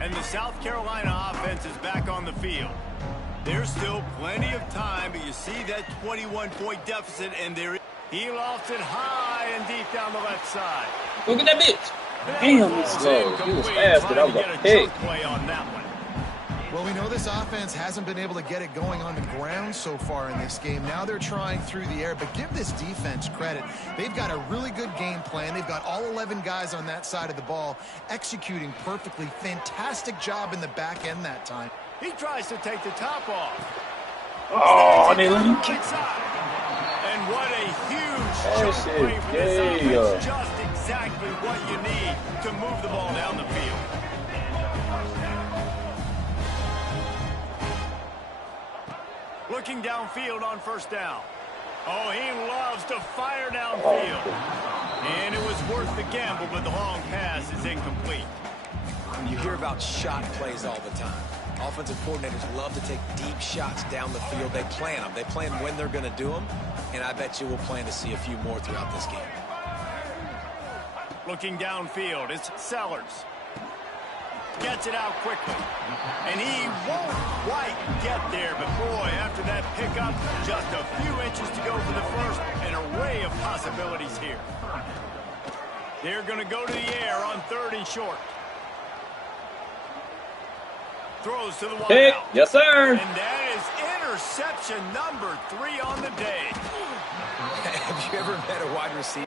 And the South Carolina offense is back on the field. There's still plenty of time, but you see that 21-point deficit, and he lofts it high and deep down the left side. Look at that bitch. Damn, he's slow. He was fast, but I was a pig. Play on that one. Well, we know this offense hasn't been able to get it going on the ground so far in this game. Now they're trying through the air, but give this defense credit. They've got a really good game plan. They've got all 11 guys on that side of the ball executing perfectly. Fantastic job in the back end that time. He tries to take the top off. Oh, they let him kick. And what a huge choke play for this offense. Just exactly what you need to move the ball down the field. Looking downfield on first down. Oh, he loves to fire downfield. And it was worth the gamble, but the long pass is incomplete. You hear about shot plays all the time. Offensive coordinators love to take deep shots down the field. They plan them. They plan when they're going to do them. And I bet you we'll plan to see a few more throughout this game. Looking downfield, it's Sellers. Gets it out quickly. And he won't quite get there, but boy, after that pickup, just a few inches to go for the first. An array of possibilities here. They're going to go to the air on 3rd and short. Throws to the wide Hey, out. yes, sir. And that is interception number 3 on the day. Have you ever met a wide receiver?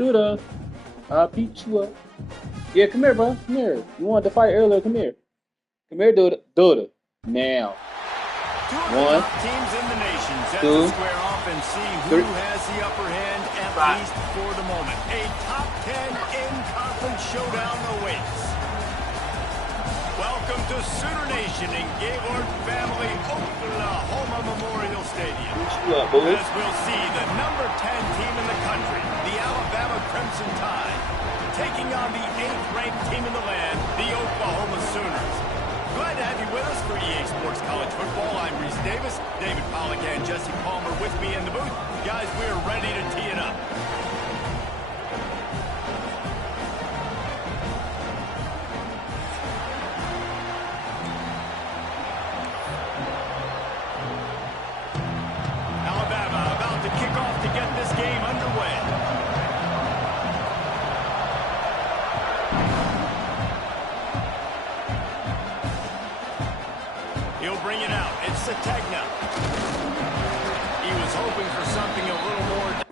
Duda, I'll beat you up. Yeah, come here, bro. Come here. You wanted to fight earlier. Come here. Come here, Duda. Duda. Now. 1, teams in the nation set 2, to square off and see who 3. has the upper hand at least for the moment. A top 10 in-conference showdown awaits. Welcome to Sooner Nation in Gaylord Family Oklahoma Memorial Stadium. As we'll see the number 10 team in the country, the Alabama Crimson Tide, taking on the 8th-ranked team in the land, the Oklahoma Sooners. Glad to have you with us for EA Sports College Football. I'm Reese Davis, David Pollack and Jesse Palmer with me in the booth. Guys, we're Sategna. He was hoping for something a little more.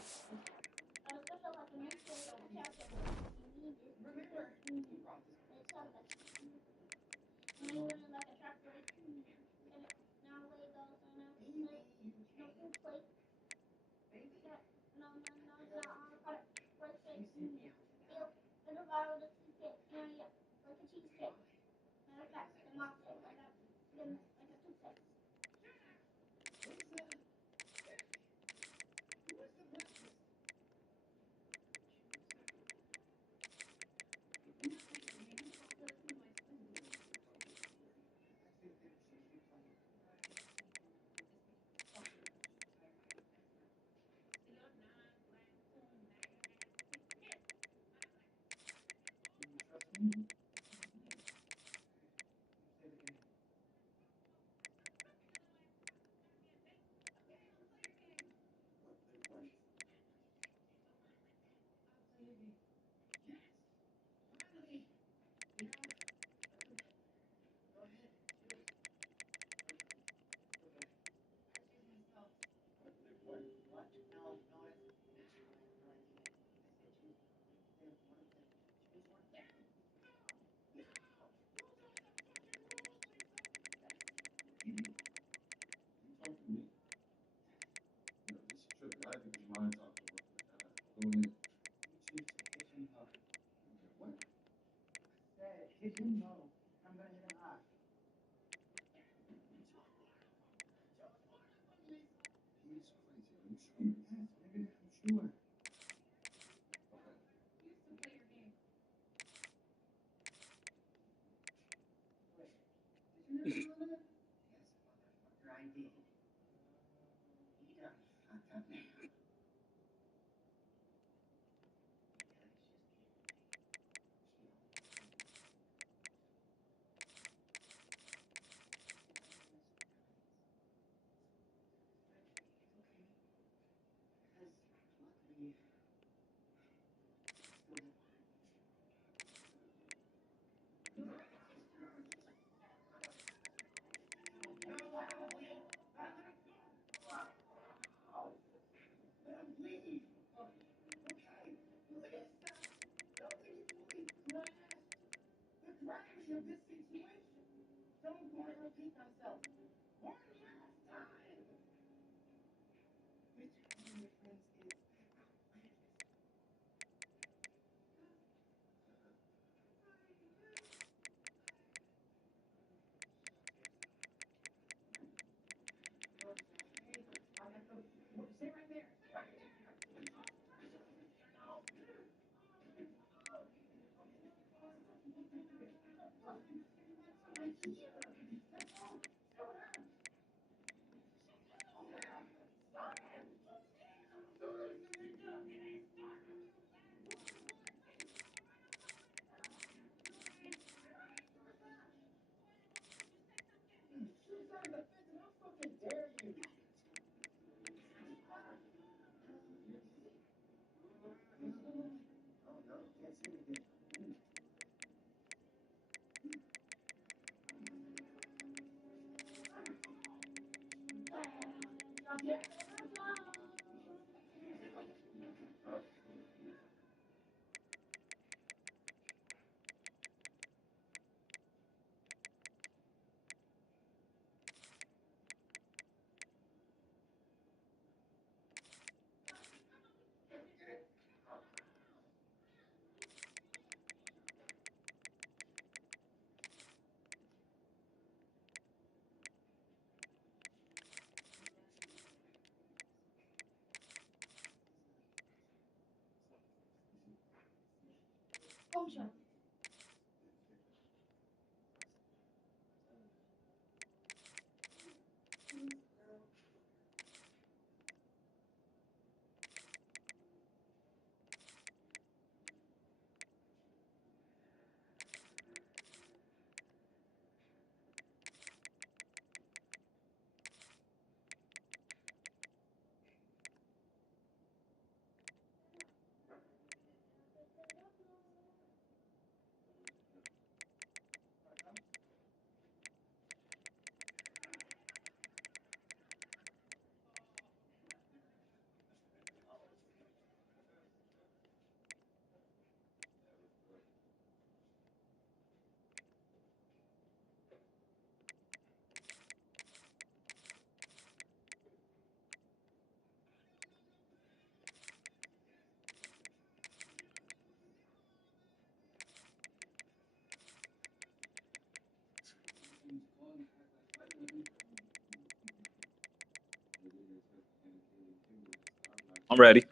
I'm ready.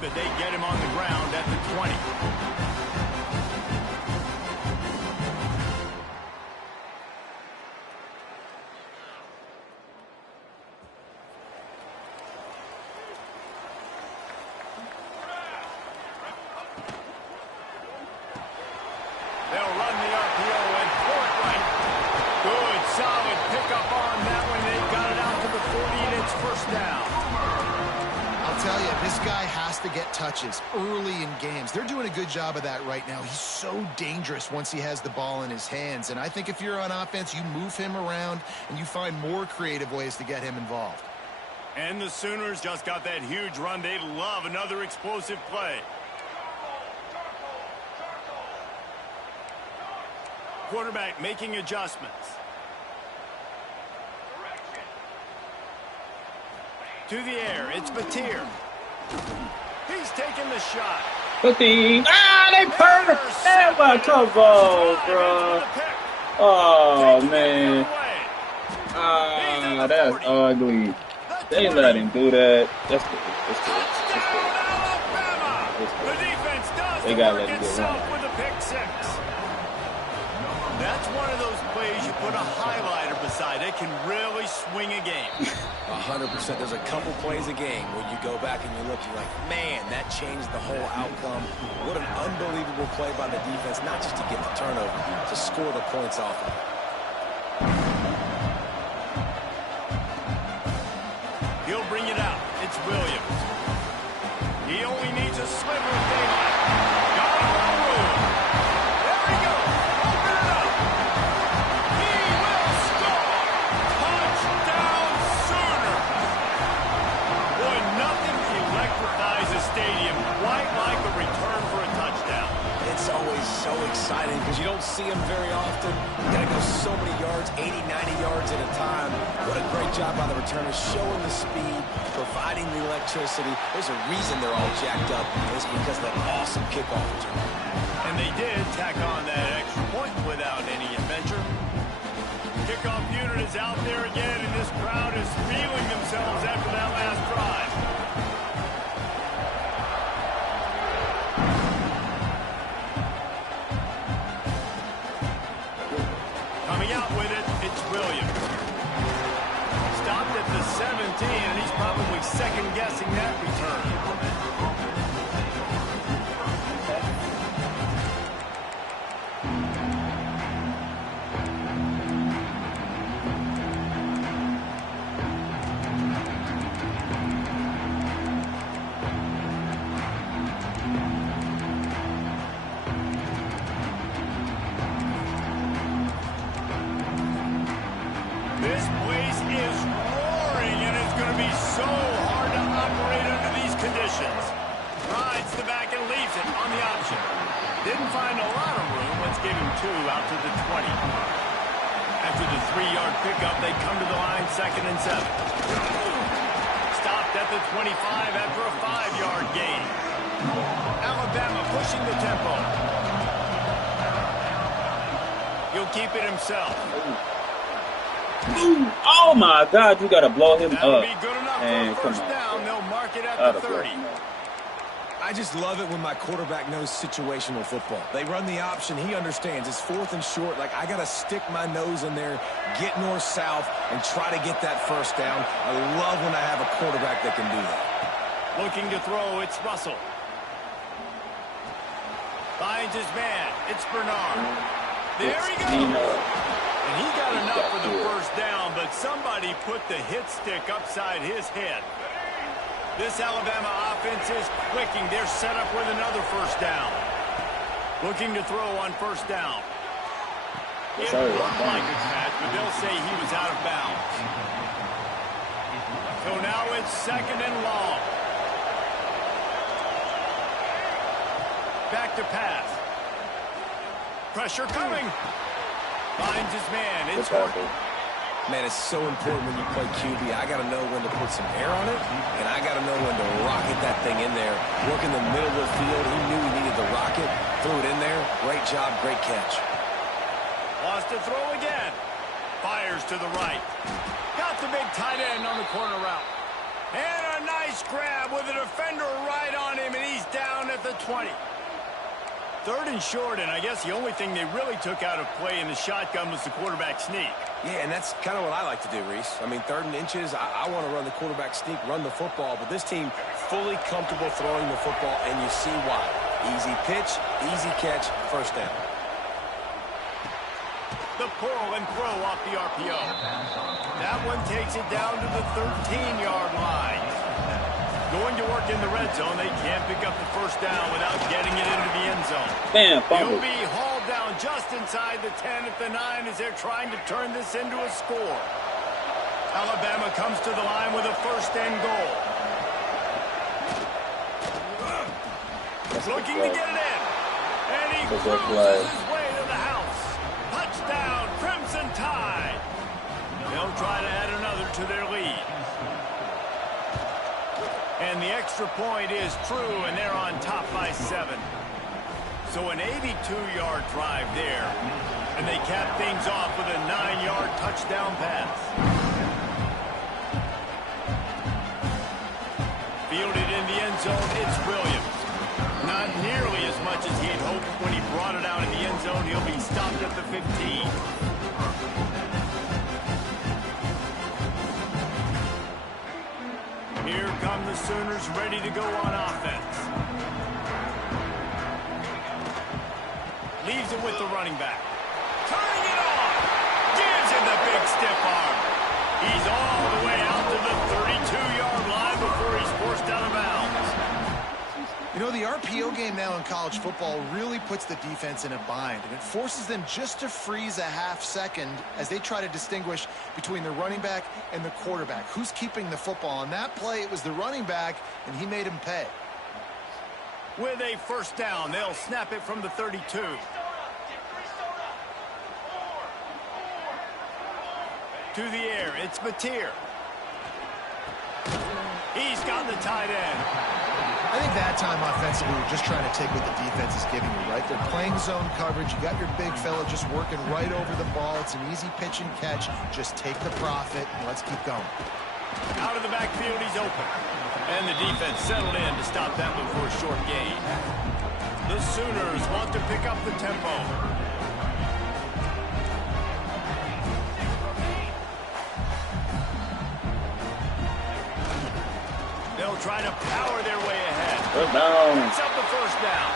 But they get him on the ground at the 20. They'll run the RPO and pour it right. Good, solid pickup on that one. They got it out to the 40, and it's first down. I'll tell you, this guy has to get touches early in games. They're doing a good job of that right now. He's so dangerous once he has the ball in his hands. And I think if you're on offense, you move him around and you find more creative ways to get him involved. And the Sooners just got that huge run. They love another explosive play. Quarterback making adjustments. To the air, it's Batir. He's taking the shot. Batir. Ah, they perfect. Never come on, bro. Oh, man. Ah, that's ugly. They let him do that. That's good. That's good. That's good. The defense does they gotta let him get one. With a pick six. That's one of those plays you put a highlighter beside. It can really swing a game. 100%. There's a couple plays a game where you go back and you look, you're like, man, that changed the whole outcome. What an unbelievable play by the defense, not just to get the turnover, to score the points off of it. He'll bring it out. It's Williams. He only needs a sliver of daylight. Got him on the move. There he goes. Open it up. He will score. Touchdown Sooners. Boy, nothing electrifies a stadium quite like a return for a touchdown. It's always so exciting because you don't see them very often. You got to go so many yards, 80, 90 yards at a time. What a great job by the returners, showing the speed, providing the electricity. There's a reason they're all jacked up, and it's because of that awesome kickoff return. And they did tack on that extra point without any adventure. Kickoff unit is out there again, and this crowd is feeling themselves after that last drive. Coming out with it, it's Williams. Stopped at the 17, and he's probably second-guessing that return. This place is roaring, and it's going to be so hard to operate under these conditions. Rides the back and leaves it on the option. Didn't find a lot of room. Let's give him 2 out to the 20. After the 3-yard pickup, they come to the line 2nd and 7. Stopped at the 25 after a 5-yard gain. Alabama pushing the tempo. He'll keep it himself. Oh my God, you gotta blow him That'll up. be good enough Man, for a first come on. down. They'll mark it at the 30. I just love it when my quarterback knows situational football. They run the option. He understands. It's 4th and short. Like, I got to stick my nose in there, get north-south, and try to get that first down. I love when I have a quarterback that can do that. Looking to throw, it's Russell. Finds his man. It's Bernard. There he goes. And he got enough for the first down, but somebody put the hit stick upside his head. This Alabama offense is clicking. They're set up with another first down. Looking to throw on first down. It looked like a catch, but they'll say he was out of bounds. So now it's 2nd and long. Back to pass. Pressure coming. Finds his man. It's Horton. Man, it's so important when you play QB. I got to know when to put some air on it, and I got to know when to rocket that thing in there. Work in the middle of the field. He knew he needed the rocket. Threw it in there. Great job, great catch. Wants to throw again. Fires to the right. Got the big tight end on the corner route. And a nice grab with a defender right on him, and he's down at the 20. 3rd and short, and I guess the only thing they really took out of play in the shotgun was the quarterback sneak. Yeah, and that's kind of what I like to do, Reese. I mean, 3rd and inches, I want to run the quarterback sneak, run the football, but this team fully comfortable throwing the football, and you see why. Easy pitch, easy catch, first down. The pull and throw off the RPO. That one takes it down to the 13-yard line. Going to work in the red zone, they can't pick up the first down without getting it into the end zone. Damn, He'll be hauled down just inside the 10 at the 9 as they're trying to turn this into a score. Alabama comes to the line with a 1st and goal. Looking to get it in. And he cruises his way to the house. Touchdown, Crimson Tide. They'll try to add another to their lead. And the extra point is true, and they're on top by 7. So an 82-yard drive there. And they cap things off with a 9-yard touchdown pass. Fielded in the end zone, it's Williams. Not nearly as much as he had hoped when he brought it out in the end zone. He'll be stopped at the 15. Here come the Sooners ready to go on offense. Leaves it with the running back. Turning it on. Gives him the big stiff arm. He's all the way out to the 32-yard line before he's forced out of bounds. You know, the RPO game now in college football really puts the defense in a bind, and it forces them just to freeze a half second as they try to distinguish between the running back and the quarterback. Who's keeping the football? On that play, it was the running back, and he made him pay. With a 1st down, they'll snap it from the 32. To the air, it's Mateer. He's got the tight end. I think that time offensively, we're just trying to take what the defense is giving you, right? They're playing zone coverage. You got your big fella just working right over the ball. It's an easy pitch and catch. Just take the profit, and let's keep going. Out of the backfield, he's open. And the defense settled in to stop that one for a short gain. The Sooners want to pick up the tempo. They'll try to power their way ahead. Picks up the 1st down.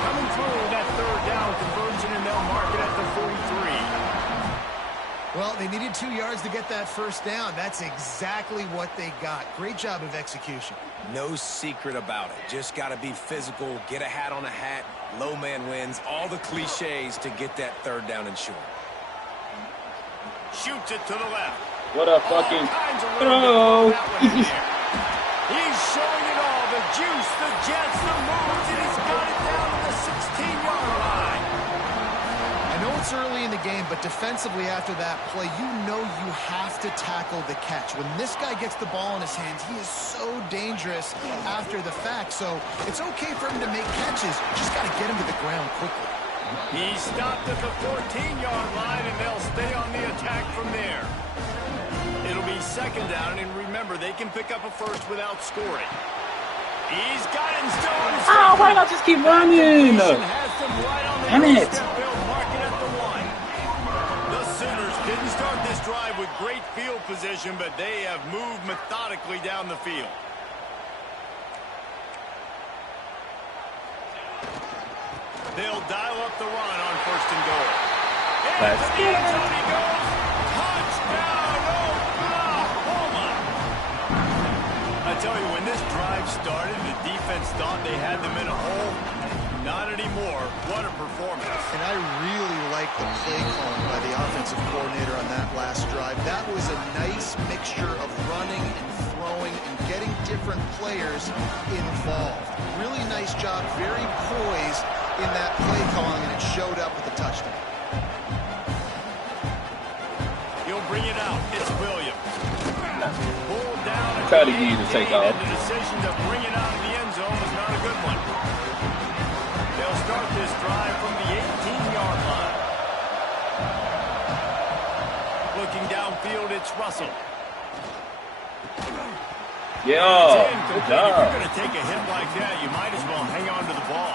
Coming through that 3rd down conversion, and they'll mark it at the 43. Well, they needed 2 yards to get that 1st down. That's exactly what they got. Great job of execution. No secret about it. Just got to be physical, get a hat on a hat, low man wins, all the cliches to get that 3rd down and short. Shoots it to the left. What a fucking throw. He's showing it all, the juice, the jets, the moves, and he's got it down to the 16-yard line. I know it's early in the game, but defensively after that play, you know you have to tackle the catch. When this guy gets the ball in his hands, he is so dangerous after the fact. So it's okay for him to make catches. Just got to get him to the ground quickly. He's stopped at the 14-yard line, and they'll stay on the attack from there. It'll be 2nd down, and remember, they can pick up a 1st without scoring. He's got it still on his Oh, why not just keep running? Damn it. They'll mark it at the 1. The Sooners didn't start this drive with great field position, but they have moved methodically down the field. They'll dial up the run on 1st and goal. And to the end zone he goes. Touchdown, Oklahoma! I tell you, when this drive started, the defense thought they had them in a hole. Not anymore. What a performance. And I really like the play calling by the offensive coordinator on that last drive. That was a nice mixture of running and throwing and getting different players involved. Really nice job, very poised in that play calling, and it showed up with a touchdown. He'll bring it out. It's Williams. Pulled down. Try to get you to take off. The decision to bring it out of the end zone was not a good one. They'll start this it's Russell. Yeah, good If job. you're going to take a hit like that, you might as well hang on to the ball.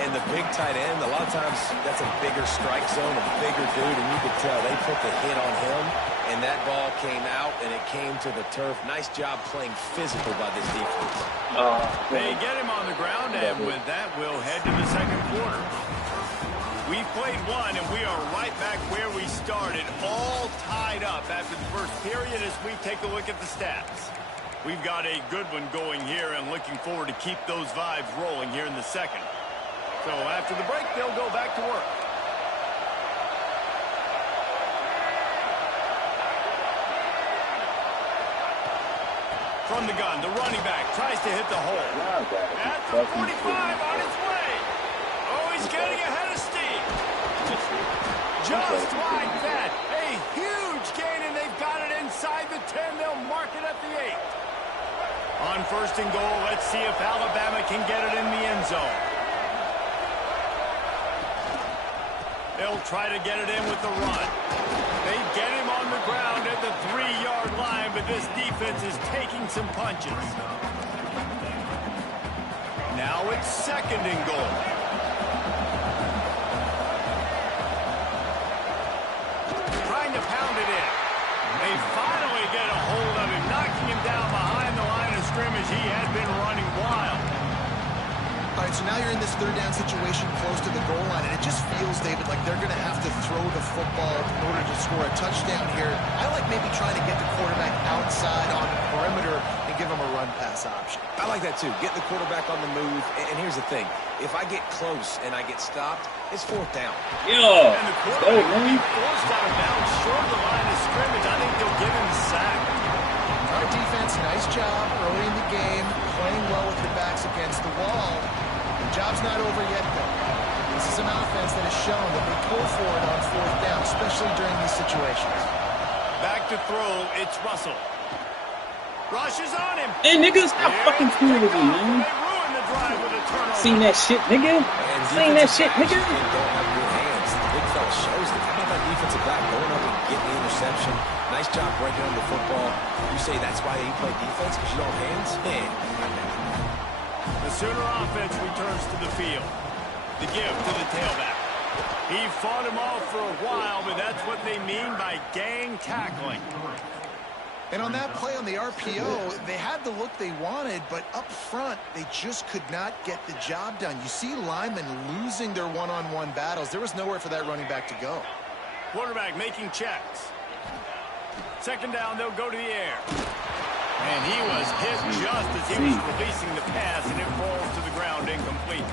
And the big tight end, a lot of times that's a bigger strike zone, a bigger dude, and you could tell they put the hit on him, and that ball came out, and it came to the turf. Nice job playing physical by this defense. They get him on the ground, and with that, we'll head to the second quarter. We've played one, and we are right back where we started, all tied up after the first period as we take a look at the stats. We've got a good one going here, and looking forward to keep those vibes rolling here in the second. So after the break, they'll go back to work. From the gun, the running back tries to hit the hole. At the 45 on his way. Oh, he's getting ahead of steam. Just like that. A huge gain, and they've got it inside the 10. They'll mark it at the 8. On first and goal, let's see if Alabama can get it in the end zone. They'll try to get it in with the run. They get him on the ground at the 3-yard line, but this defense is taking some punches. Now it's second and goal. Trying to pound it in. They finally get a hold of him, knocking him down behind the line of scrimmage. He had been running wild. All right, so now you're in this third down situation close to the goal line, and it just feels, David, like they're going to have to throw the football in order to score a touchdown here. I like maybe trying to get the quarterback outside on the perimeter and give him a run-pass option. I like that, too. Get the quarterback on the move. And here's the thing. If I get close and I get stopped, it's fourth down. Yeah, And the let's go, quarterback will man. be forced out of bounds short of the line of scrimmage. I think they'll give him the sack. All right, defense, nice job early in the game, playing well with your backs against the wall. The job's not over yet, though. This is an offense that has shown that they pull forward on fourth down, especially during these situations. Back to throw, it's Russell. Rushes on him. Hey, nigga, stop fucking screwing with me, man. They ruined the drive with a turnover. Seen that shit, nigga. And Seen that shit, defensive nigga. backs don't have good hands. The big fella shows it. How about that defensive back going up and getting the interception? Nice job breaking on the football. You say that's why you play defense, because you don't have hands? Man. The Sooner offense returns to the field. The give to the tailback. He fought him off for a while, but that's what they mean by gang tackling. And on that play on the RPO, they had the look they wanted, but up front, they just could not get the job done. You see linemen losing their one-on-one battles. There was nowhere for that running back to go. Quarterback making checks. Second down, they'll go to the air. And he was hit just as he was releasing the pass, and it falls to the ground incomplete.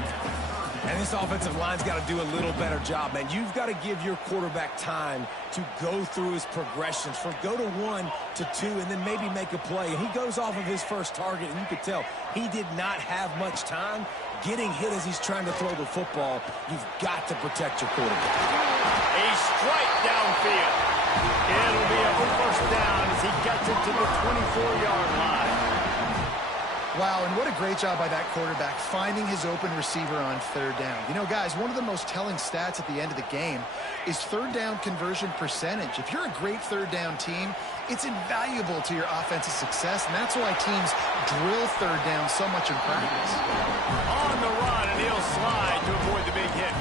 And this offensive line's got to do a little better job, man. You've got to give your quarterback time to go through his progressions from go to 1 to 2 and then maybe make a play. And he goes off of his first target, and you could tell he did not have much time getting hit as he's trying to throw the football. You've got to protect your quarterback. A strike downfield. It'll be a first down as he gets it to the 24-yard line. Wow, and what a great job by that quarterback finding his open receiver on third down. You know, guys, one of the most telling stats at the end of the game is third down conversion percentage. If you're a great third down team, it's invaluable to your offensive success, and that's why teams drill third down so much in practice. On the run, and he'll slide to avoid the big hit.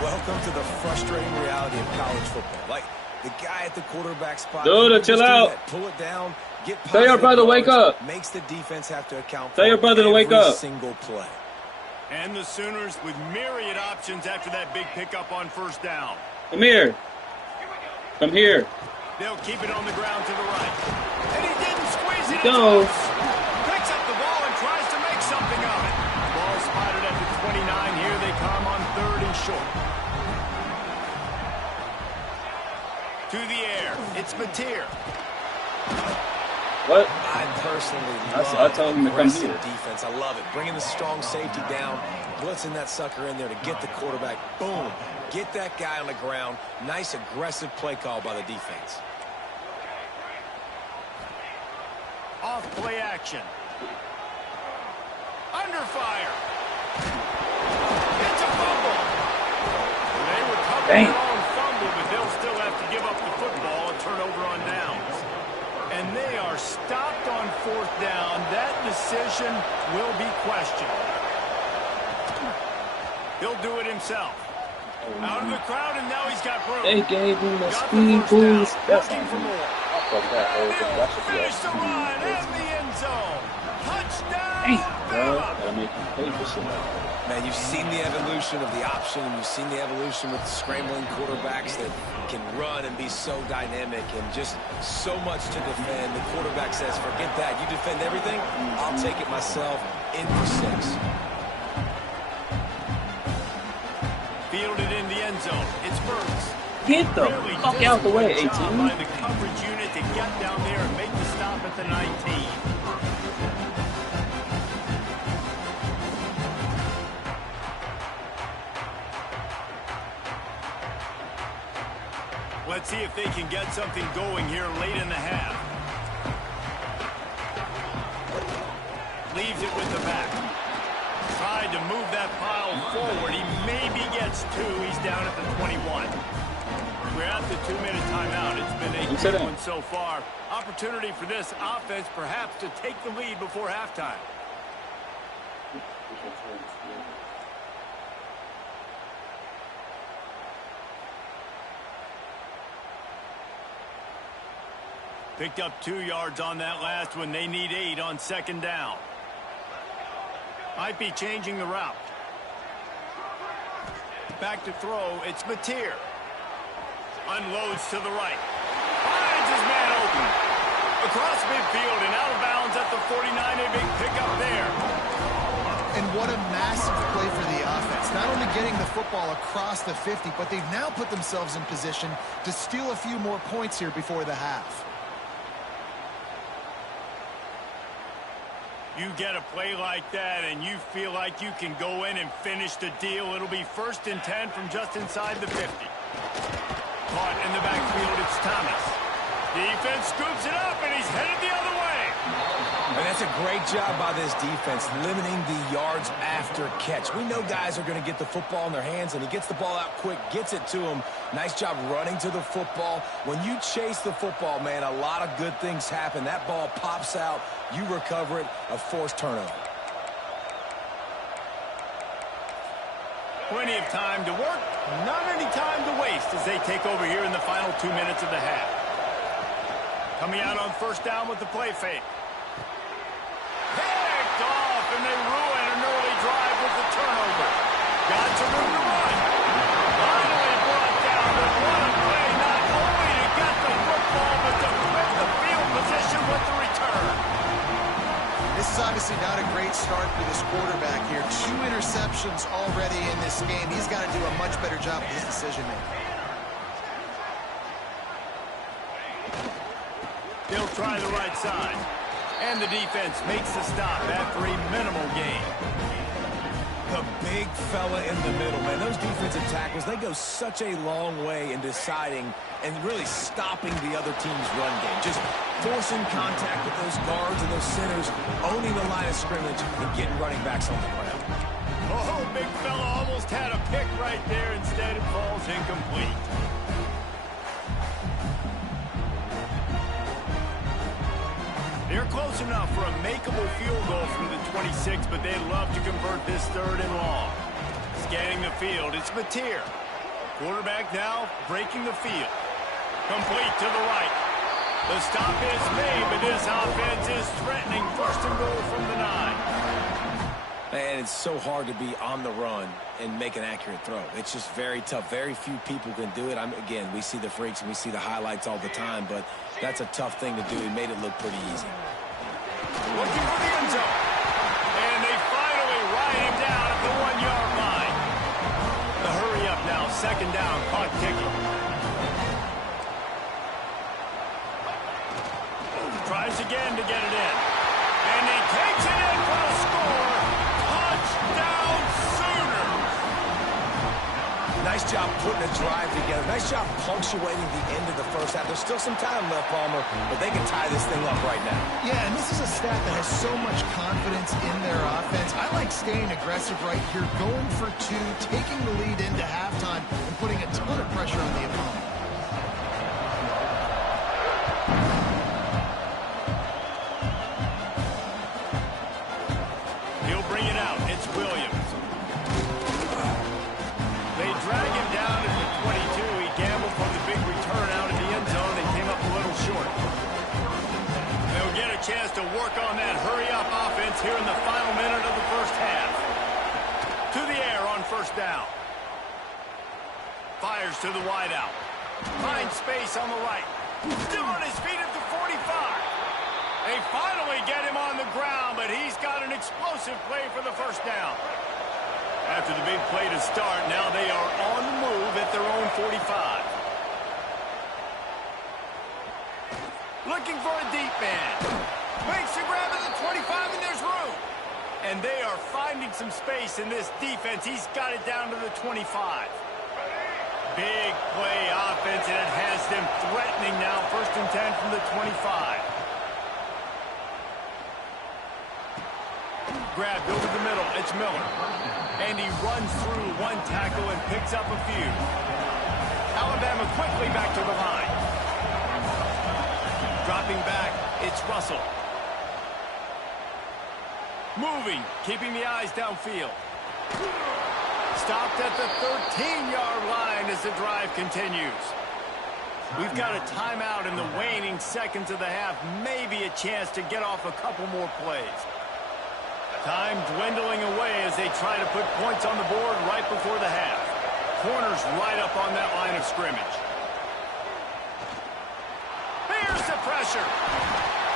Welcome to the frustrating reality of college football. Like, the guy at the quarterback spot. Dude, chill out. Pull it down. Get Tell your brother to wake up. Makes the defense have to account Tell your brother to wake every up. single play. And the Sooners with myriad options after that big pickup on first down. Come here. Come here. They'll keep it on the ground to the right. And he didn't squeeze it. Go. Picks up the ball and tries to make something of it. Ball spotted at the 29. Here they come on third and short. To the air. It's Mateer. What? I personally I told him to come aggressive here. defense. I love it. Bringing the strong safety down, blitzing that sucker in there to get the quarterback. Boom. Get that guy on the ground. Nice aggressive play call by the defense. Off play action. Under fire. It's a fumble. They recover their own fumble, but they'll still have to give up the football. A turnover 4th down. That decision will be questioned. He'll do it himself. Out of the crowd, and now he's got room. They gave him a speed boost. That's Looking for more. That finish the run in the end zone. Touchdown, Bama. Gotta make him pay for something. Man, you've seen the evolution of the option. You've seen the evolution with scrambling quarterbacks that can run and be so dynamic and just so much to defend. The quarterback says, forget that. You defend everything, I'll take it myself. In for 6. Fielded in the end zone. It's Burks. Get the fuck out the way, 18. By the coverage unit to get down there and make the stop at the 19. Let's see if they can get something going here late in the half. Leaves it with the back. Tried to move that pile forward. He maybe gets 2. He's down at the 21. We're at the 2-minute timeout. It's been a good one so far. Opportunity for this offense perhaps to take the lead before halftime. Picked up 2 yards on that last one. They need 8 on 2nd down. Might be changing the route. Back to throw. It's Mateer. Unloads to the right. Finds his man open. Across midfield and out of bounds at the 49. A big pickup there. And what a massive play for the offense. Not only getting the football across the 50, but they've now put themselves in position to steal a few more points here before the half. You get a play like that and you feel like you can go in and finish the deal. It'll be 1st and 10 from just inside the 50. Caught in the backfield, it's Thomas. Defense scoops it up and he's headed the other way. And that's a great job by this defense, limiting the yards after catch. We know guys are going to get the football in their hands, and he gets the ball out quick, gets it to him. Nice job running to the football. When you chase the football, man, a lot of good things happen. That ball pops out, you recover it, a forced turnover. Plenty of time to work, not any time to waste as they take over here in the final 2 minutes of the half. Coming out on 1st down with the play fake. Picked off, and they ruin an early drive with the turnover. Got some room to run. Finally brought down, but what a play, not only to get the football, but to flip the field position with the return. This is obviously not a great start for this quarterback here. 2 interceptions already in this game. He's got to do a much better job of his decision-making. They'll try the right side. And the defense makes the stop after a minimal gain. The big fella in the middle, man. Those defensive tackles, they go such a long way in deciding and really stopping the other team's run game. Just forcing contact with those guards and those centers, owning the line of scrimmage, and getting running backs on the ground. Oh, big fella almost had a pick right there. Instead, it falls incomplete. They're close enough for a makeable field goal from the 26, but they'd love to convert this 3rd and long. Scanning the field, it's Mateer. Quarterback now breaking the field. Complete to the right. The stop is made, but this offense is threatening 1st and goal from the 9. And it's so hard to be on the run and make an accurate throw. It's just very tough. Very few people can do it. Again, we see the freaks and we see the highlights all the time, but that's a tough thing to do. He made it look pretty easy. Looking for the end zone. And they finally ride him down at the 1-yard line. The hurry up now. 2nd down. Caught kicking. Tries again to get it in. And he takes it in for the score. Touchdown Sooners. Nice job putting a drive together. Nice job punctuating the end of the 1st half. There's still some time left, Palmer, but they can tie this thing up right now. Yeah, and this is a stat that has so much confidence in their offense. I like staying aggressive right here, going for 2, taking the lead into halftime, and putting a ton of pressure on the opponent. first down. Fires to the wideout. Finds space on the right. Still on his feet at the 45. They finally get him on the ground, but he's got an explosive play for the first down. After the big play to start, now they are on the move at their own 45. Looking for a deep man. Makes a grab at the 25, and there's room. And they are finding some space in this defense. He's got it down to the 25. Big play offense, and it has them threatening now. 1st and 10 from the 25. Grabbed over the middle. It's Miller. And he runs through one tackle and picks up a few. Alabama quickly back to the line. Dropping back, it's Russell. Moving, keeping the eyes downfield. Stopped at the 13-yard line as the drive continues. We've got a timeout in the waning seconds of the half. Maybe a chance to get off a couple more plays. Time dwindling away as they try to put points on the board right before the half. Corners right up on that line of scrimmage. Here's the pressure.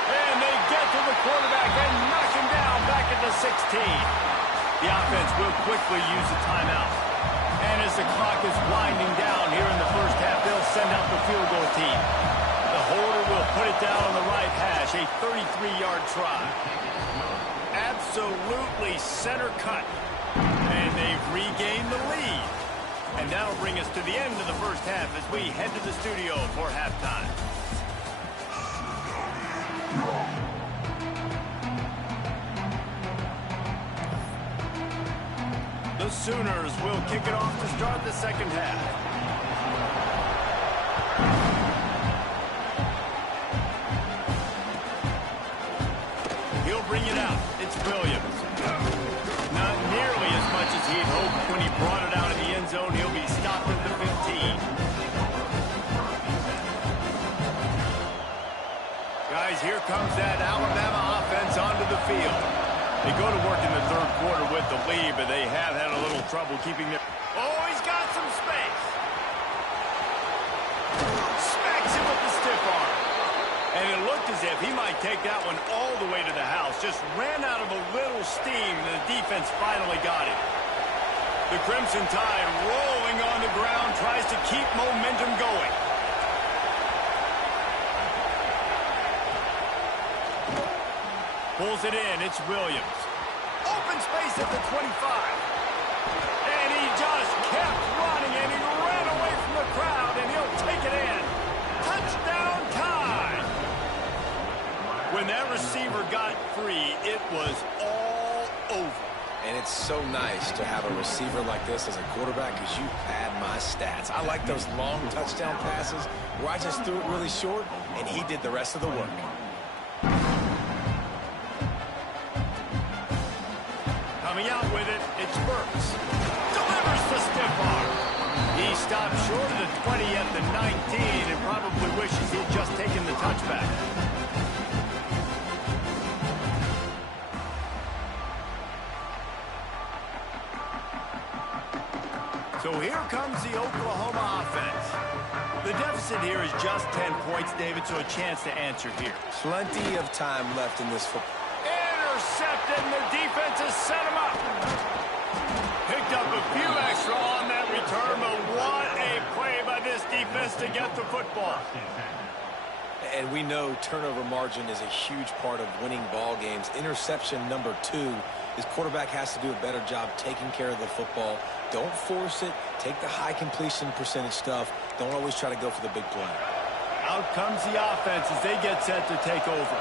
And they get to the quarterback and knock him down back at the 16. The offense will quickly use a timeout. And as the clock is winding down here in the first half, they'll send out the field goal team. The holder will put it down on the right hash, a 33-yard try. Absolutely center cut. And they've regained the lead. And that'll bring us to the end of the first half as we head to the studio for halftime. The Sooners will kick it off to start the second half. He'll bring it out. It's Williams. Not nearly as much as he'd hoped when he brought it out in the end zone. He'll be stopped at the 15. Guys, here comes that Alabama offense onto the field. They go to work in the third quarter with the lead, but they have had a little trouble keeping their... Oh, he's got some space. Smacks him with the stiff arm. And it looked as if he might take that one all the way to the house. Just ran out of a little steam, and the defense finally got it. The Crimson Tide rolling on the ground, tries to keep momentum going. Pulls it in. It's Williams. Open space at the 25. And he just kept running, and he ran away from the crowd, and he'll take it in. Touchdown time. When that receiver got free, it was all over. And it's so nice to have a receiver like this as a quarterback because you pad my stats. I like those long touchdown passes where I just threw it really short, and he did the rest of the work. Coming out with it, it's Burks. Delivers the stiff arm. He stopped short of the 20 at the 19 and probably wishes he'd just taken the touchback. So here comes the Oklahoma offense. The deficit here is just 10 points, David, so a chance to answer here. Plenty of time left in this football. Intercepted, and the defense has set him up. Picked up a few extra on that return, but what a play by this defense to get the football. And we know turnover margin is a huge part of winning ball games. Interception number 2. His quarterback has to do a better job taking care of the football. Don't force it. Take the high completion percentage stuff. Don't always try to go for the big play. Out comes the offense as they get set to take over.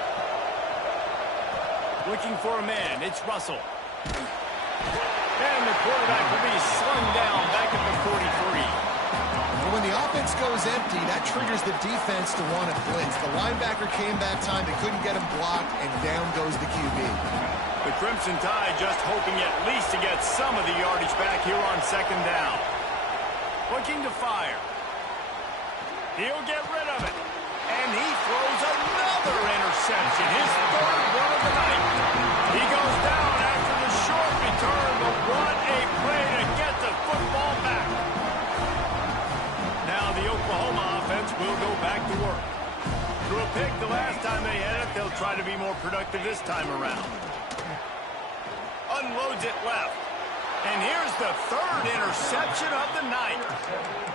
Looking for a man. It's Russell. And the quarterback will be slung down back at the 43. When the offense goes empty, that triggers the defense to want to blitz. The linebacker came that time. They couldn't get him blocked, and down goes the QB. The Crimson Tide just hoping at least to get some of the yardage back here on second down. Looking to fire. He'll get rid of it. And he throws another interception. His third one of the night. He goes down after the short return, but what a play to get the try to be more productive this time around. Unloads it left. And here's the third interception of the night.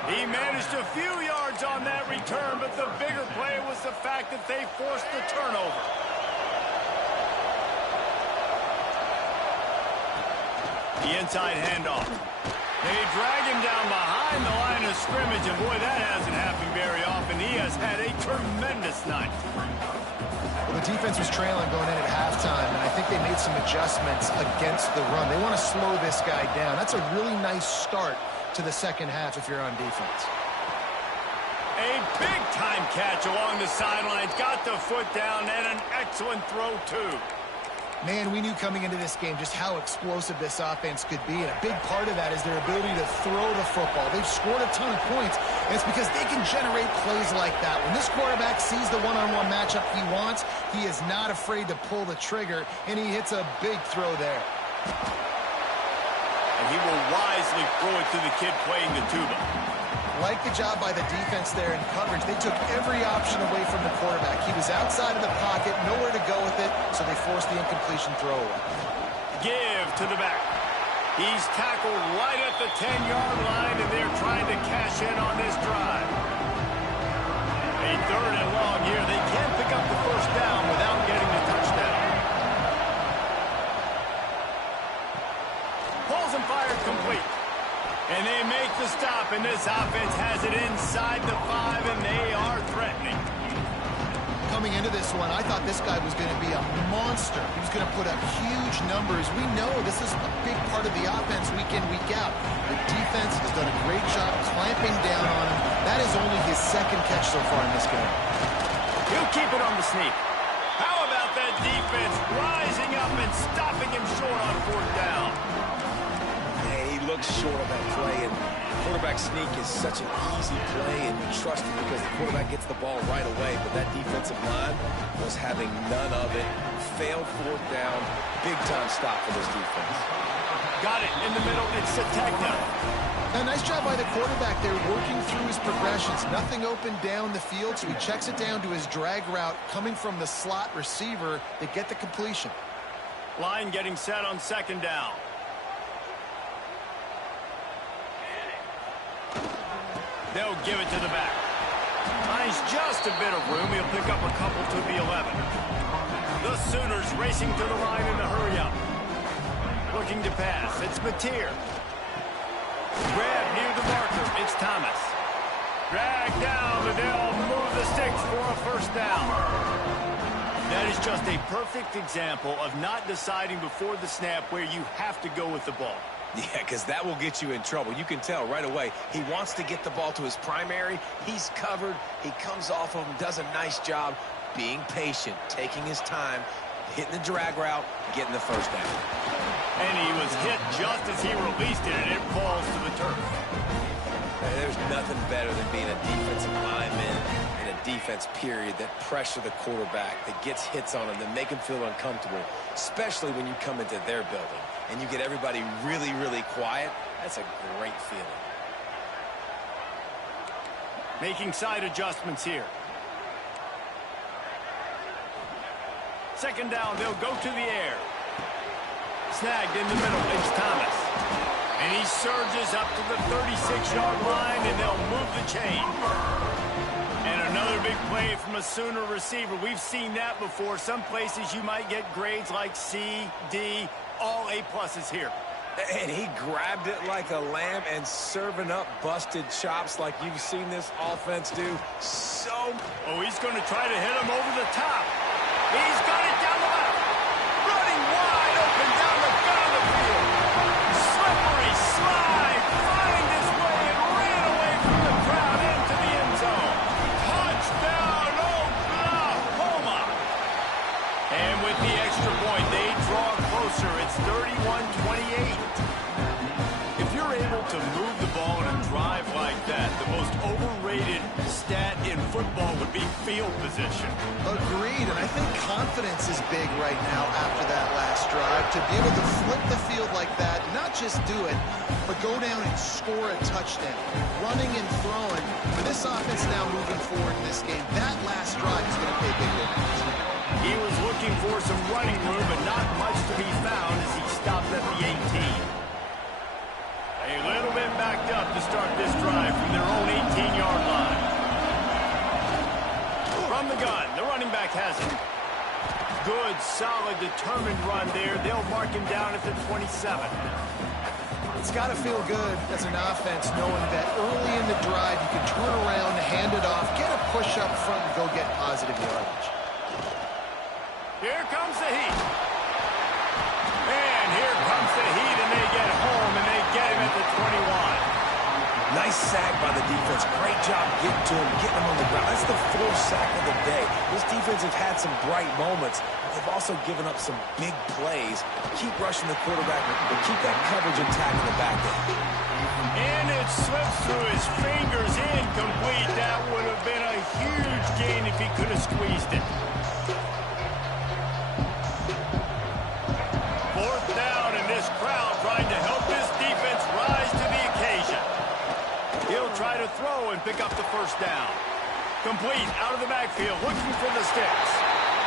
He managed a few yards on that return, but the bigger play was the fact that they forced the turnover. The inside handoff. They drag him down behind the line of scrimmage, and boy, that hasn't happened very often. He has had a tremendous night. Well, the defense was trailing going in at halftime, and I think they made some adjustments against the run. They want to slow this guy down. That's a really nice start to the second half if you're on defense. A big-time catch along the sidelines. Got the foot down, and an excellent throw, too. Man, we knew coming into this game just how explosive this offense could be, and a big part of that is their ability to throw the football. They've scored a ton of points, and it's because they can generate plays like that. When this quarterback sees the one-on-one matchup he wants, he is not afraid to pull the trigger, and he hits a big throw there. And he will wisely throw it to the kid playing the tuba. Like the job by the defense there in coverage. They took every option away from the quarterback. He was outside of the pocket, nowhere to go with it, so they forced the incompletion throw away. Give to the back. He's tackled right at the 10-yard line, and they're trying to cash in on this drive. A third and long here. They can't pick up the first down without getting the touchdown. Pulls and fired complete. And they make the stop, and this offense has it inside the 5, and they are threatening. Coming into this one, I thought this guy was going to be a monster. He was going to put up huge numbers. We know this is a big part of the offense week in, week out. The defense has done a great job clamping down on him. That is only his second catch so far in this game. He'll keep it on the sneak. How about that defense rising up and stopping him short on fourth down? Looks short of that play, and quarterback sneak is such an easy play, and you trust it because the quarterback gets the ball right away, but that defensive line was having none of it. Failed fourth down. Big-time stop for this defense. Got it in the middle. It's Sategna. A nice job by the quarterback there working through his progressions. Nothing open down the field, so he checks it down to his drag route coming from the slot receiver to get the completion. Line getting set on second down. They'll give it to the back. Finds just a bit of room. He'll pick up a couple to the 11. The Sooners racing to the line in the hurry-up. Looking to pass. It's Mateer. Grab near the marker. It's Thomas. Drag down, and they'll move the sticks for a first down. That is just a perfect example of not deciding before the snap where you have to go with the ball. Yeah, because that will get you in trouble. You can tell right away. He wants to get the ball to his primary. He's covered. He comes off of him, does a nice job being patient, taking his time, hitting the drag route, getting the first down. And he was hit just as he released it, and it falls to the turf. There's nothing better than being a defensive lineman in a defense period that pressure the quarterback, that gets hits on him, that make him feel uncomfortable, especially when you come into their building and you get everybody really, really quiet. That's a great feeling. Making side adjustments here. Second down, they'll go to the air. Snagged in the middle, it's Thomas. And he surges up to the 36-yard line, and they'll move the chain. And another big play from a Sooner receiver. We've seen that before. Some places you might get grades like C, D, all A-pluses here. And he grabbed it like a lamb and serving up busted chops like you've seen this offense do. Oh, he's going to try to hit him over the top. He's got it down the left. Running wide open down the gut of the field. Slippery slide. Find his way and ran away from the crowd into the end zone. Touchdown, Oklahoma. And with the extra point, they draw closer. It's 31-28. If you're able to move the ball in a drive like that, the most overrated stat in football would be field position. Agreed, and I think confidence is big right now after that last drive. To be able to flip the field like that, not just do it, but go down and score a touchdown. Running and throwing. For this offense now moving forward in this game, that last drive is going to pay big dividends. He was looking for some running room, but not much to be found as he stopped at the 18. A little bit backed up to start this drive from their own 18-yard line. From the gun, the running back has it. Good, solid, determined run there. They'll mark him down at the 27. It's got to feel good as an offense knowing that early in the drive you can turn around, hand it off, get a push up front, and go get positive yardage. Here comes the heat. And here comes the heat, and they get home, and they get him at the 21. Nice sack by the defense. Great job getting to him, getting him on the ground. That's the fourth sack of the day. This defense has had some bright moments. They've also given up some big plays. Keep rushing the quarterback, but keep that coverage intact in the back end. And it slips through his fingers, incomplete. That would have been a huge gain if he could have squeezed it. Fourth down, and this crowd trying to help this defense rise to the occasion. He'll try to throw and pick up the first down. Complete out of the backfield, looking for the sticks.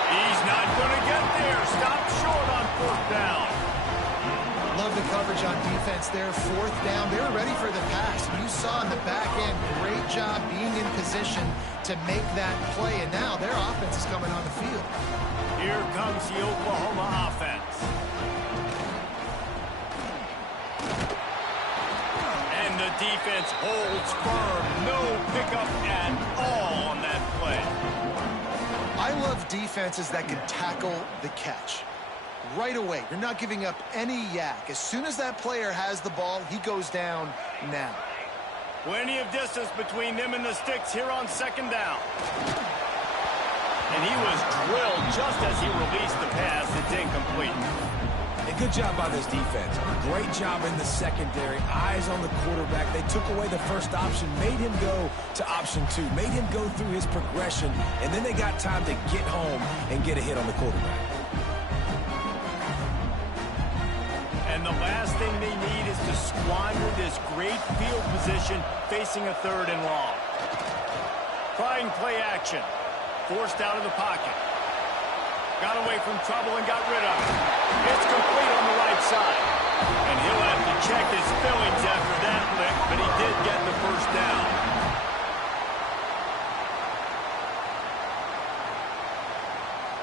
He's not going to get there. Stopped short on fourth down. Love the coverage on defense there. Fourth down. They were ready for the pass. You saw in the back end, great job being in position to make that play. And now their offense is coming on the field. Here comes the Oklahoma offense. And the defense holds firm. No pickup at all on that play. I love defenses that can tackle the catch. Right away, you're not giving up any yak. As soon as that player has the ball, he goes down now. Plenty of distance between them and the sticks here on second down. And he was drilled just as he released the pass. It's incomplete. A good job by this defense. Great job in the secondary. Eyes on the quarterback. They took away the first option, made him go to option 2, made him go through his progression, and then they got time to get home and get a hit on the quarterback. And the last thing they need is to squander this great field position facing a third and long. Trying play action. Forced out of the pocket. Got away from trouble and got rid of it. It's complete on the right side. And he'll have to check his fillings after that lick, but he did get the first down.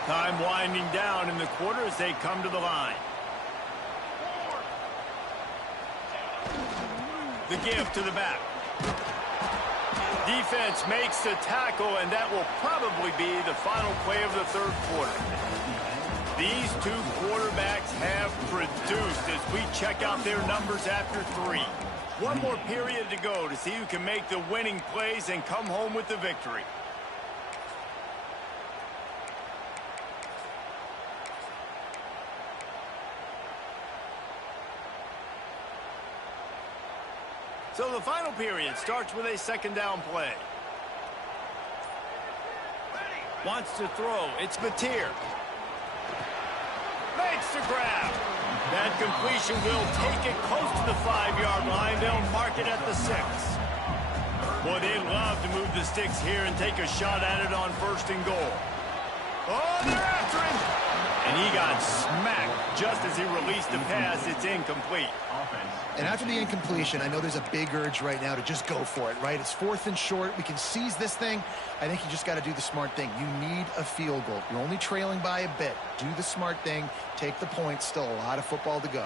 Time winding down in the quarter as they come to the line. The give to the back. Defense makes the tackle, and that will probably be the final play of the third quarter. These two quarterbacks have produced as we check out their numbers after 3. One more period to go to see who can make the winning plays and come home with the victory. So the final period starts with a second down play. Wants to throw. It's Mateer. Makes the grab. That completion will take it close to the 5-yard line. They'll mark it at the 6. Boy, they love to move the sticks here and take a shot at it on first and goal. Oh, they're after him. And he got smacked just as he released the pass. It's incomplete. And after the incompletion, I know there's a big urge right now to just go for it, right? It's 4th and short. We can seize this thing. I think you just got to do the smart thing. You need a field goal. You're only trailing by a bit. Do the smart thing. Take the points. Still a lot of football to go.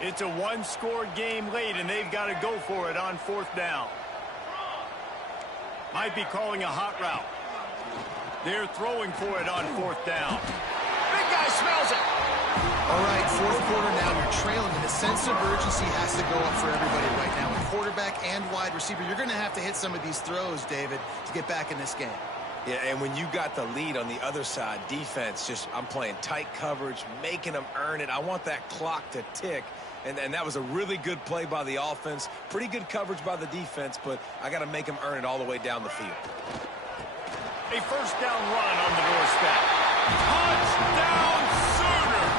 It's a one-score game late, and they've got to go for it on 4th down. Might be calling a hot route. They're throwing for it on 4th down. Big guy smells it. All right, 4th quarter now. You're trailing, and the sense of urgency has to go up for everybody right now. And quarterback and wide receiver, you're going to have to hit some of these throws, David, to get back in this game. Yeah, and when you got the lead on the other side, defense, I'm playing tight coverage, making them earn it. I want that clock to tick. And that was a really good play by the offense. Pretty good coverage by the defense, but I got to make them earn it all the way down the field. A first down run on the doorstep. Touchdown Sooners!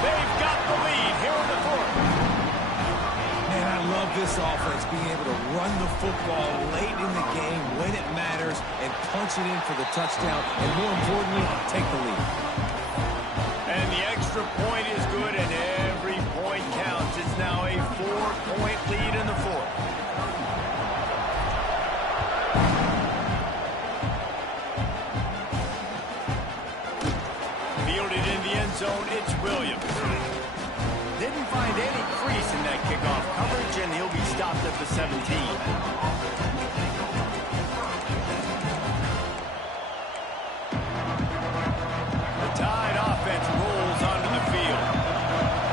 They've got the lead here in the 4th. Man, I love this offense being able to run the football late in the game when it matters and punch it in for the touchdown, and more importantly, take the lead. And the extra point is good, and every point counts. It's now a 4-point lead in the fourth. Fielded in the end zone, it's Williams. Didn't find any crease in that kickoff coverage, and he'll be stopped at the 17. The Tide offense rolls onto the field.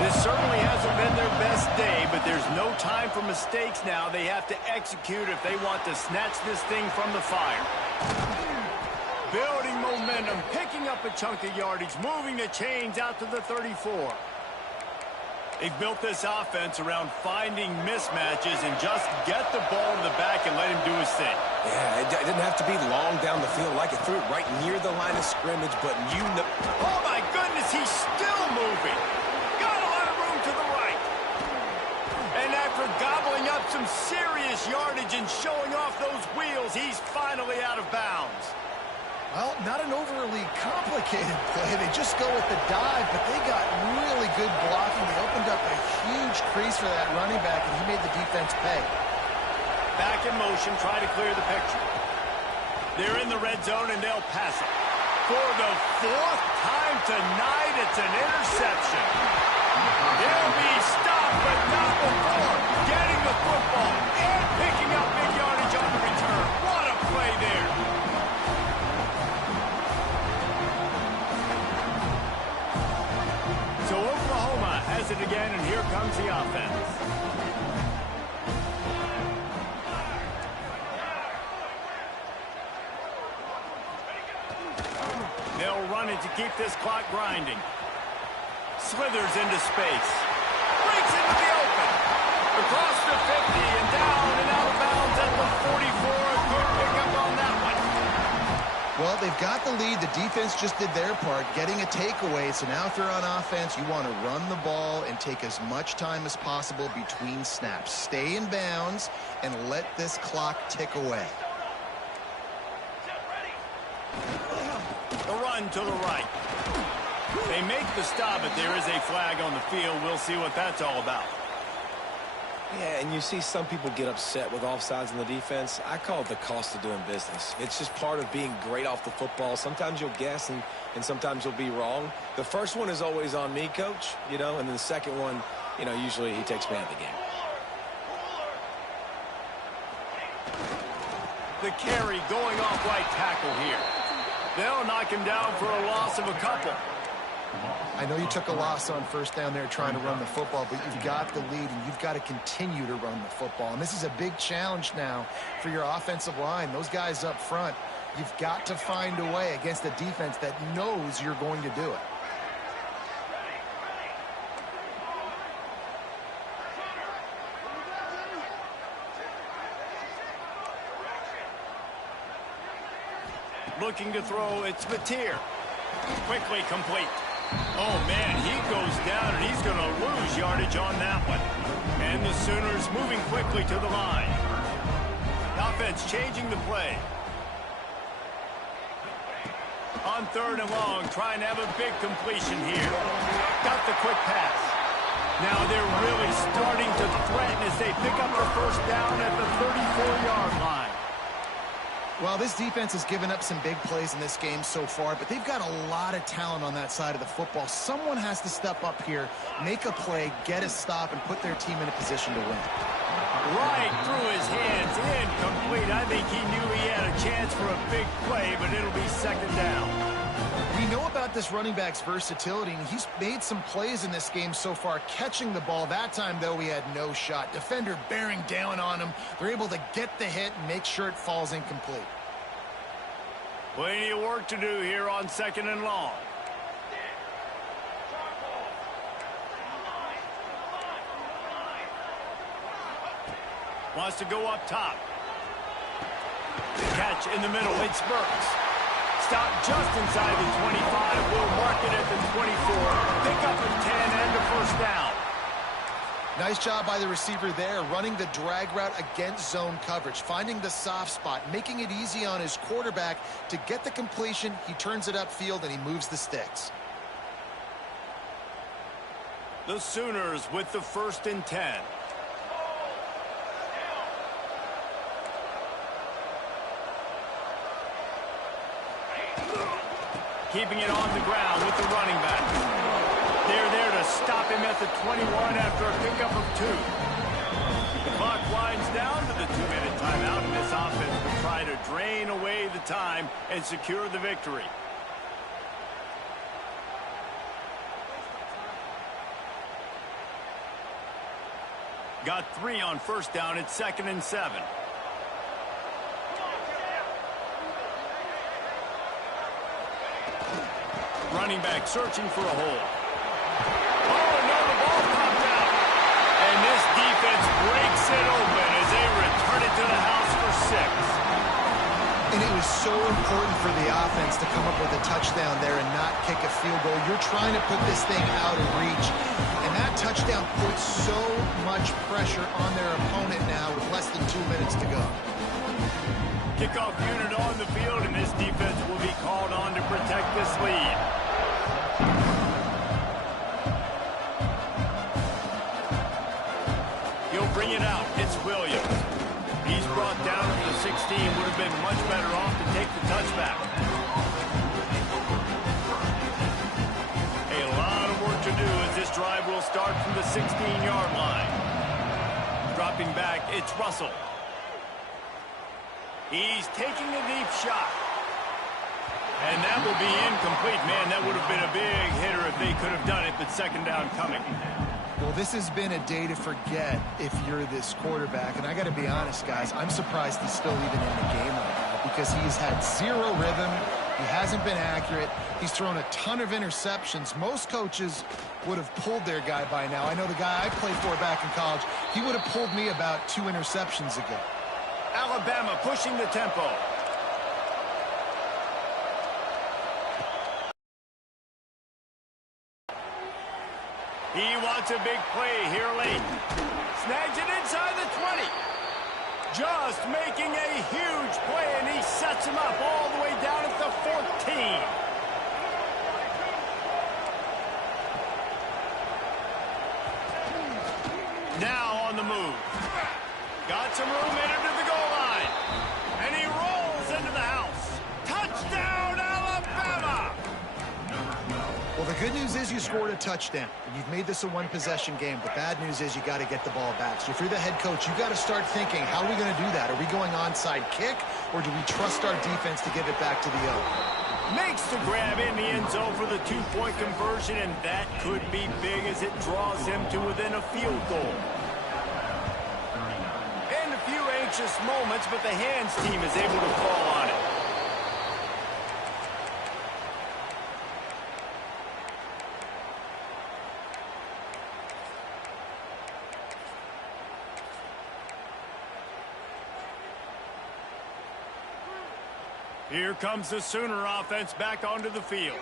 This certainly hasn't been their best day, but there's no time for mistakes now. They have to execute if they want to snatch this thing from the fire. Building momentum, picking up a chunk of yardage, moving the chains out to the 34. They've built this offense around finding mismatches and just get the ball to the back and let him do his thing. Yeah, it didn't have to be long down the field. Like it threw it right near the line of scrimmage, but you know... Oh, my goodness, he's still moving. Got a lot of room to the right. And after gobbling up some serious yardage and showing off those wheels, he's finally out of bounds. Well, not an overly complicated play. They just go with the dive, but they got really good blocking. They opened up a huge crease for that running back, and he made the defense pay. Back in motion, try to clear the picture. They're in the red zone, and they'll pass it. For the fourth time tonight, it's an interception. He'll be stopped, but not before getting the football and picking up big yardage on the return. What a play there. So Oklahoma has it again, and here comes the offense. They'll run it to keep this clock grinding. Slithers into space. Breaks into the open. Across the 50 and down and out of bounds at the 44. A good pickup on that one. Well, they've got the lead. The defense just did their part, getting a takeaway. So now if they're on offense, you want to run the ball and take as much time as possible between snaps. Stay in bounds and let this clock tick away. The run to the right. They make the stop, but there is a flag on the field. We'll see what that's all about. Yeah, and you see some people get upset with offsides in the defense. I call it the cost of doing business. It's just part of being great off the football. Sometimes you'll guess and sometimes you'll be wrong. The first one is always on me, Coach, and then the second one, usually he takes me out of the game. The carry going off right tackle here. They'll knock him down for a loss of a couple. I know you took a loss on first down there trying to run the football, but you've got the lead, and you've got to continue to run the football. And this is a big challenge now for your offensive line. Those guys up front, you've got to find a way against a defense that knows you're going to do it. Looking to throw, it's Mateer. Quickly complete. Oh, man, he goes down, and he's going to lose yardage on that one. And the Sooners moving quickly to the line. Offense changing the play. On third and long, trying to have a big completion here. Got the quick pass. Now they're really starting to threaten as they pick up the first down at the 34-yard line. Well, this defense has given up some big plays in this game so far, but they've got a lot of talent on that side of the football. Someone has to step up here, make a play, get a stop, and put their team in a position to win. Right through his hands, incomplete. I think he knew he had a chance for a big play, but it'll be second down. We know about this running back's versatility, and he's made some plays in this game so far, catching the ball. That time, though, he had no shot. Defender bearing down on him. They're able to get the hit and make sure it falls incomplete. Plenty of work to do here on second and long. Wants to go up top. The catch in the middle. It's Burks. Stop just inside the 25. We'll mark it at the 24. Pick up a 10 and a first down. Nice job by the receiver there, running the drag route against zone coverage, finding the soft spot, making it easy on his quarterback to get the completion. He turns it upfield, and he moves the sticks. The Sooners with the 1st and 10. Keeping it on the ground with the running back. They're there to stop him at the 21 after a pickup of 2. The clock winds down to the 2-minute timeout, and this offense will try to drain away the time and secure the victory. Got 3 on 1st down. It's 2nd and 7. Running back searching for a hole. Oh, no, the ball popped out. And this defense breaks it open as they return it to the house for 6. And it was so important for the offense to come up with a touchdown there and not kick a field goal. You're trying to put this thing out of reach. And that touchdown puts so much pressure on their opponent now with less than 2 minutes to go. Kickoff unit on the field, and this defense will be called on to protect this lead. He'll bring it out. It's Williams. He's brought down at the 16. Would have been much better off to take the touchback. A lot of work to do as this drive will start from the 16-yard line. Dropping back, it's Russell. He's taking a deep shot. And that will be incomplete. Man, that would have been a big hitter if they could have done it, but 2nd down coming. Well, this has been a day to forget if you're this quarterback. And I got to be honest, guys, I'm surprised he's still even in the game right now because he's had 0 rhythm. He hasn't been accurate. He's thrown a ton of interceptions. Most coaches would have pulled their guy by now. I know the guy I played for back in college, he would have pulled me about 2 interceptions ago. Alabama pushing the tempo. He wants a big play here late. Snags it inside the 20. Just making a huge play, and he sets him up all the way down at the 14. Now on the move. Got some room in him to the goal line. And he rolls into the house. Touchdown, Alabama! Well, the good news is you scored a touchdown. And you've made this a one-possession game. The bad news is you got to get the ball back. So if you're the head coach, you got to start thinking, how are we going to do that? Are we going onside kick, or do we trust our defense to give it back to the O? Makes the grab in the end zone for the 2-point conversion, and that could be big as it draws him to within a field goal. And a few anxious moments, but the hands team is able to fall on it. Here comes the Sooner offense back onto the field.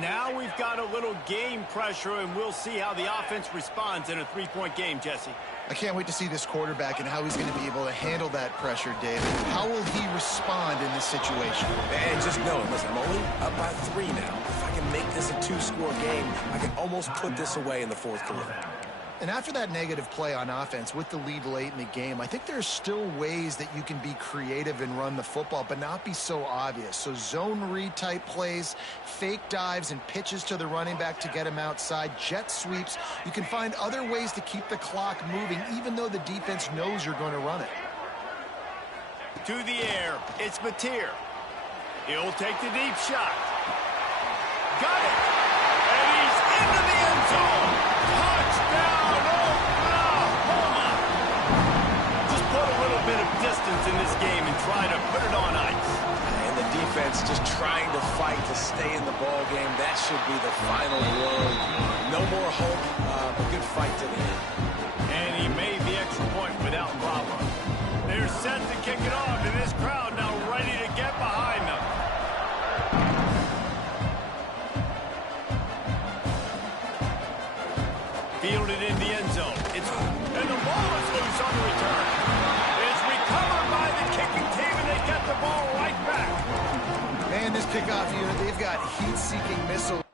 Now we've got a little game pressure, and we'll see how the offense responds in a 3-point game, Jesse. I can't wait to see this quarterback and how he's going to be able to handle that pressure, David. How will he respond in this situation? And just know, listen, I'm only up by 3 now. If I can make this a 2-score game, I can almost put this away in the 4th quarter. And after that negative play on offense with the lead late in the game, I think there's still ways that you can be creative and run the football, but not be so obvious. So zone read type plays, fake dives, and pitches to the running back to get him outside, jet sweeps. You can find other ways to keep the clock moving, even though the defense knows you're going to run it. To the air, it's Mateer. He'll take the deep shot. Got it! And he's into the end zone! Touchdown! Distance in this game and try to put it on ice. And the defense just trying to fight to stay in the ball game. That should be the final blow. No more hope, but good fight to the end. And he made the extra point without problem. They're set to kick it off, and this crowd now ready to get behind them. Fielded in the end zone. It's the return. It's recovered by the kicking team, and they get the ball right back. Man, this kickoff unit, they've got heat-seeking missiles.